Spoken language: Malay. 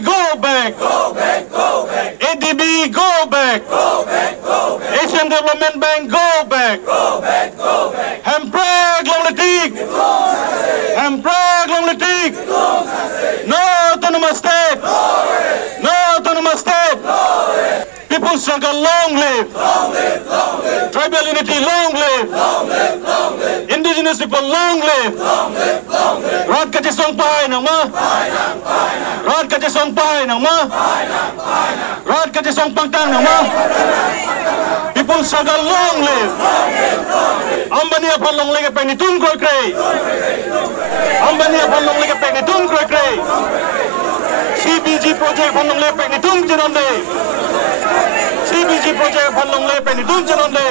go back. ADB, go back. Asian Development Bank, go back. Hamprag Longletik. Hamprag Longletik. No autonomous state. No autonomous state. People's struggle, long live. Tribal unity, long live. Indigenous people, long live. Rod Kachisong Pai ng ma. Rod Kachisong Pai ng ma. Rod Kachisong Pangtang ng ma. People struggle, long live. Ambania Palong Lega Penitum Kroy Kray. Ambania Palong Lega Penitum Kroy Kray. CBG project Palong Lega Penitum Jinonde. CBG project Palong Lega Penitum Jinonde.